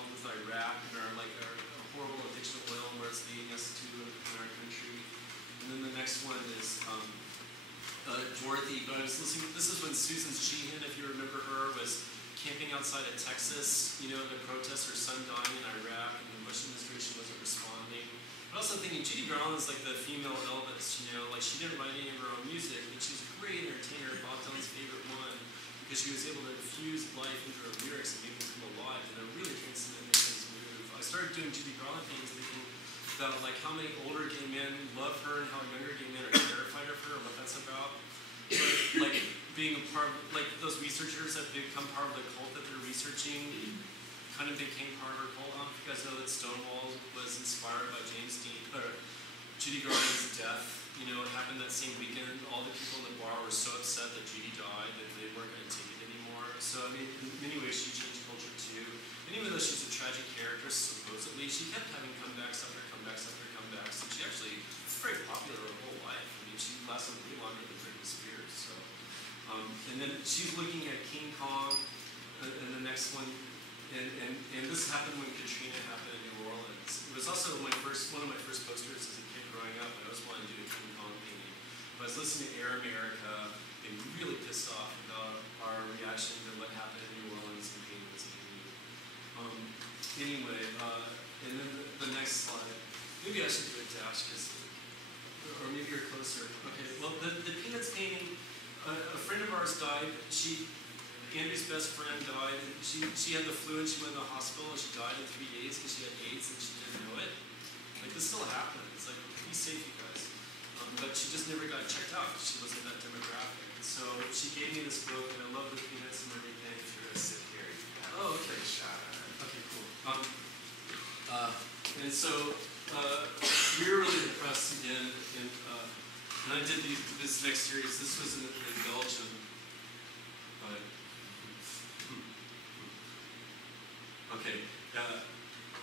involved with Iraq and our horrible addiction to oil and where it's leading us to in our country. And then the next one is Dorothy. But I was listening. This is when Susan Sheehan, if you remember her, was camping outside of Texas, to protest her son dying in Iraq, and the Bush administration wasn't responding. But also thinking Judy Garland's like the female Elvis. Like she didn't write any of her own music, but she's a great entertainer. Bob Dylan's favorite one, because she was able to infuse life into her lyrics and make them come alive in a really transcendent his move. I started doing Judy Garland things, thinking about like how many older gay men love her and how younger gay men are terrified of her and what that's about. But like being a part of, like those researchers that become part of the cult that they're researching kind of became part of her cult. I don't know if you guys know that Stonewall was inspired by Judy Garland's death. It happened that same weekend. All the people in the bar were so upset that Judy died that they weren't going to take it anymore. So, I mean, in many ways, she changed culture too. And even though she's a tragic character, supposedly, she kept having comebacks after comebacks after comebacks. And she actually was very popular her whole life. I mean, she lasted way longer than Britney Spears. So, and then she's looking at King Kong, and the next one. And this happened when Katrina happened in New Orleans. It was also one of my first posters as a kid growing up. I always wanted to do a King Kong painting. But I was listening to Air America, being really pissed off about our reaction to what happened in New Orleans and painting was painting. Anyway, and then the next slide. Maybe I should do a dash, or maybe you're closer. Okay, well, the Peanuts painting, a friend of ours died. Andrew's best friend died. She had the flu and she went to the hospital and she died in 3 days because she had AIDS and she didn't know it. Like, this still happens. Like, be safe, you guys. But she just never got checked out because she wasn't that demographic. And so she gave me this book, and I love the Peanuts and everything. If you're going to sit here, oh, okay. Take a shot at it. Okay, cool. And so we were really impressed again. And I did this next series. This was in Belgium. Okay,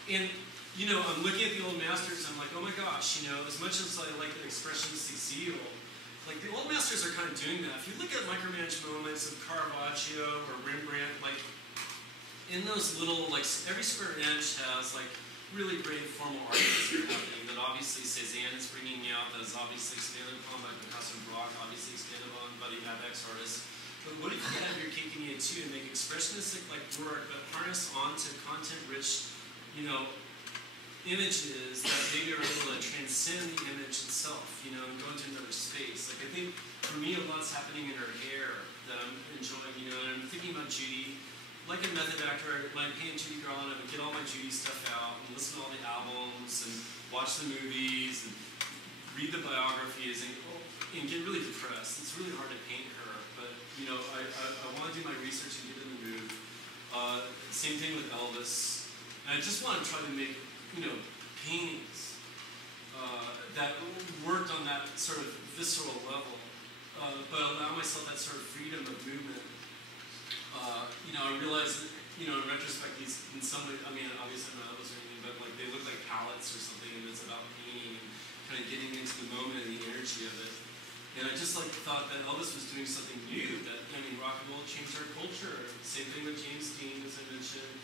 and I'm looking at the old masters. I'm like, oh my gosh, as much as I like the expressionistic zeal, like the old masters are kind of doing that. If you look at micromanaged moments of Caravaggio or Rembrandt, like in those little, like every square inch has like really great formal arguments that are happening. That obviously Cézanne is bringing out. That is obviously expanded upon by Picasso and Braque. Obviously expanded upon by the Avex artists. But what if you could have your cake and eat it too and make expressionistic like work, but harness onto content-rich, images that maybe are able to transcend the image itself, and go into another space. Like I think for me, a lot's happening in her hair that I'm enjoying, and I'm thinking about Judy. Like a method actor, when I paint Judy Garland, I would get all my Judy stuff out and listen to all the albums and watch the movies and read the biographies and get really depressed. It's really hard to paint her. But, I want to do my research and get in the mood. Same thing with Elvis. And I just want to try to make, paintings that worked on that sort of visceral level, but allow myself that sort of freedom of movement. I realize that, in retrospect, these, in some way, I mean, obviously I'm not Elvis or anything, but like they look like palettes or something, and it's about painting and kind of getting into the moment and the energy of it. And I just thought that Elvis was doing something new, that, rock and roll changed our culture. Same thing with James Dean, as I mentioned.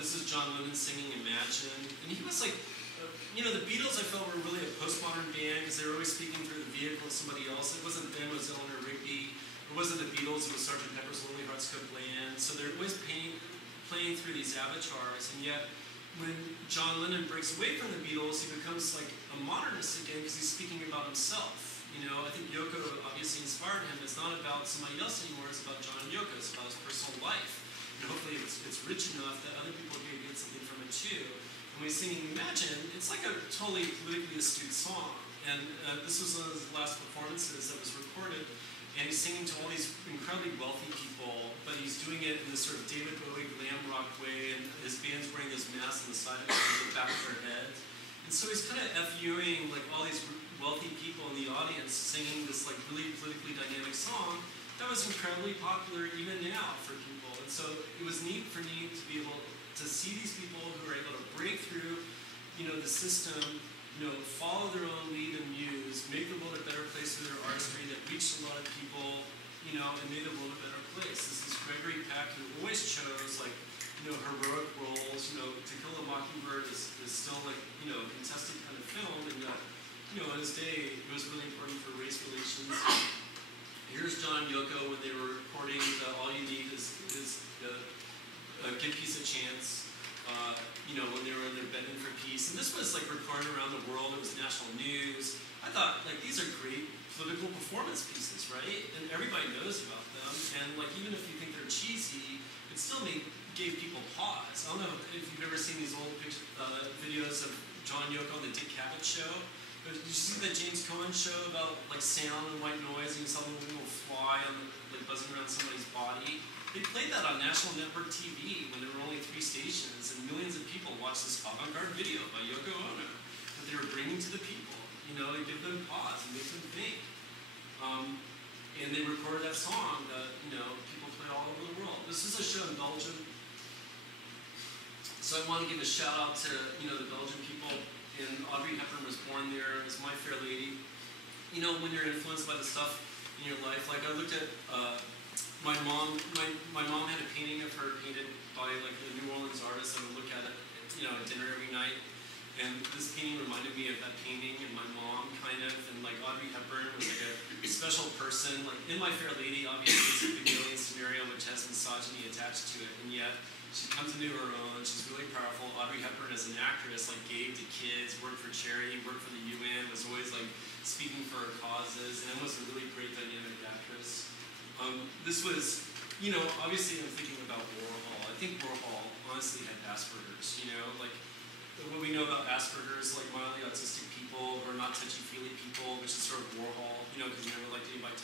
This is John Lennon singing Imagine. And he was like, the Beatles I felt were really a postmodern band because they were always speaking through the vehicle of somebody else. It wasn't them, it was Eleanor Rigby. It wasn't the Beatles, it was Sgt. Pepper's Lonely Hearts Club Band. So they're always playing through these avatars. And yet, when John Lennon breaks away from the Beatles, he becomes like a modernist again because he's speaking about himself. I think Yoko obviously inspired him. It's not about somebody else anymore. It's about John and Yoko. It's about his personal life. And hopefully it's rich enough that other people can get something from it too. And when he's singing Imagine, it's like a totally politically astute song. And this was one of his last performances that was recorded. And he's singing to all these incredibly wealthy people, but he's doing it in this sort of David Bowie glam rock way. And his band's wearing this mask on the side of the back of their head. And so he's kind of FUing like all these wealthy people in the audience singing this like really politically dynamic song that was incredibly popular even now for people. And so it was neat for me to be able to see these people who are able to break through, the system, follow their own lead and muse, make the world a better place through their artistry that reached a lot of people, and made the world a better place. This is Gregory Peck, who always chose like, heroic roles, this day, it was really important for race relations. Here's John and Yoko when they were recording All You Need is Give Peace a Chance, when they were in their begging for peace. And this was like recorded around the world. It was national news. I thought, like, these are great political performance pieces, right? And everybody knows about them. And like, even if you think they're cheesy, it still gave people pause. I don't know if you've ever seen these old videos of John and Yoko on the Dick Cavett show. Did you see that James Cohen show about like sound and white noise, and you saw the little fly like buzzing around somebody's body? They played that on national network TV when there were only 3 stations, and millions of people watched this avant-garde video by Yoko Ono that they were bringing to the people, to give them pause and make them think. And they recorded that song that people play all over the world. This is a show in Belgium, so I want to give a shout out to the Belgian people. And Audrey Hepburn was born there as My Fair Lady. When you're influenced by the stuff in your life, like I looked at my mom. My mom had a painting of her painted by like a New Orleans artist. I would look at it, at dinner every night. And this painting reminded me of that painting and my mom, kind of. And like Audrey Hepburn was like a special person. Like in My Fair Lady, obviously it's a Pygmalion scenario which has misogyny attached to it, and yet she comes into her own. She's really powerful. Audrey Hepburn, as an actress, like gave to kids, worked for charity, worked for the UN, was always like speaking for her causes, and was a really great dynamic actress. This was, obviously I'm thinking about Warhol. I think Warhol honestly had Asperger's. Like what we know about Asperger's, like mildly autistic people or not touchy-feely people, which is sort of Warhol. Because he never liked anybody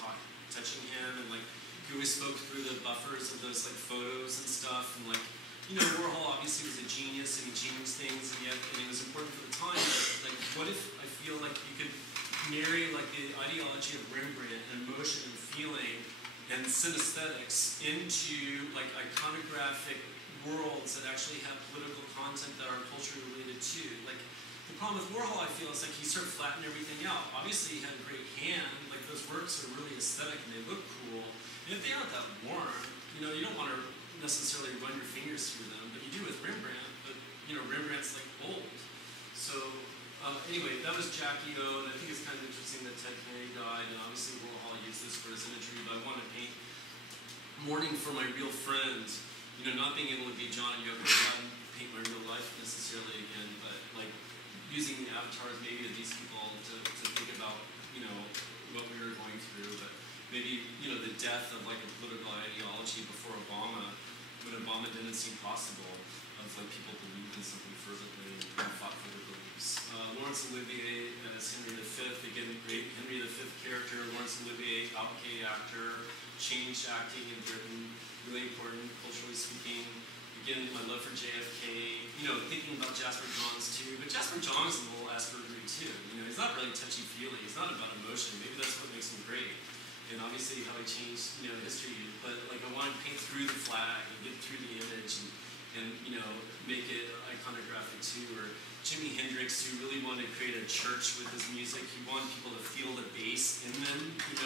touching him, and like he always spoke through the buffers of those like photos and stuff, and like. Warhol obviously was a genius and he changed things, and it was important for the time. But, like, what if I feel like you could marry like the ideology of Rembrandt and emotion and feeling and synesthetics into like iconographic worlds that actually have political content that are culturally related to? Like the problem with Warhol, I feel, is like he sort of flattened everything out. Obviously, he had a great hand. Like those works are really aesthetic and they look cool. And if they aren't that warm, you don't want to necessarily run your fingers through them, but you do with Rembrandt. But Rembrandt's like old. So anyway, that was Jackie O, and I think it's kind of interesting that Ted Kennedy died, and obviously Warhol used this for his imagery. But I want to paint mourning for my real friend. Not being able to be John and Yoko, not paint my real life necessarily again, but like using the avatars maybe of these people to think about what we were going through, but maybe the death of like a political ideology before Obama. When Obama didn't seem possible, of like people believed in something fervently and fought for their beliefs. Laurence Olivier as Henry V, again, great Henry V character. Laurence Olivier, out gay actor, changed acting in Britain, really important culturally speaking. Again, my love for JFK. Thinking about Jasper Johns too, but Jasper Johns is a little Aspergery too. He's not really touchy-feely. He's not about emotion. Maybe that's what makes him great. And obviously how he changed, history. But like I want to paint through the flag and get through the image and make it iconographic too. Or Jimi Hendrix, who really wanted to create a church with his music. He wanted people to feel the bass in them,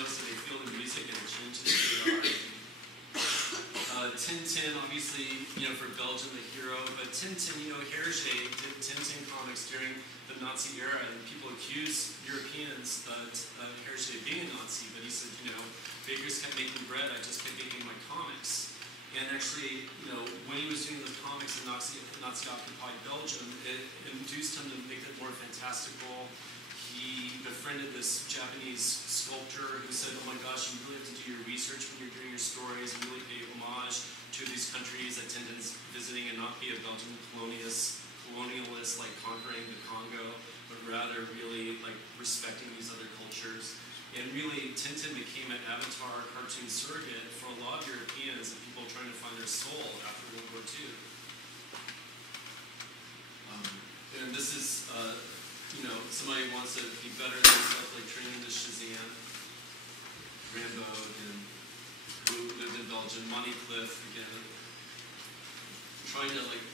so they feel the music and it changes who they are. Tintin, obviously, for Belgium, the hero. But Tintin, Hergé did Tintin comics during the Nazi era, and people accused Europeans Hergé being a Nazi, but he said, bakers kept making bread, I just kept making my comics. And actually, when he was doing the comics in Nazi-occupied Belgium, it induced him to make it more fantastical. He befriended this Japanese sculptor who said, oh my gosh, you really have to do your research when you're doing your stories and really pay homage to these countries that Tintin's visiting and not be a Belgian colonialist like conquering the Congo, but rather really like respecting these other cultures. And really, Tintin became an avatar cartoon surrogate for a lot of Europeans and people trying to find their soul after World War II. And this is, somebody wants to be better than themselves, like training the Shazam, Rambo, and who lived in Belgium, Monty Cliff, again, trying to like,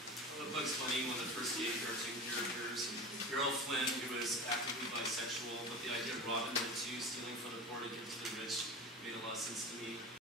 Bugs Bunny, one of the first gay cartoon characters, and Errol Flynn, who was actively bisexual, but the idea of Robin Hood too, stealing from the poor to give to the rich, made a lot of sense to me.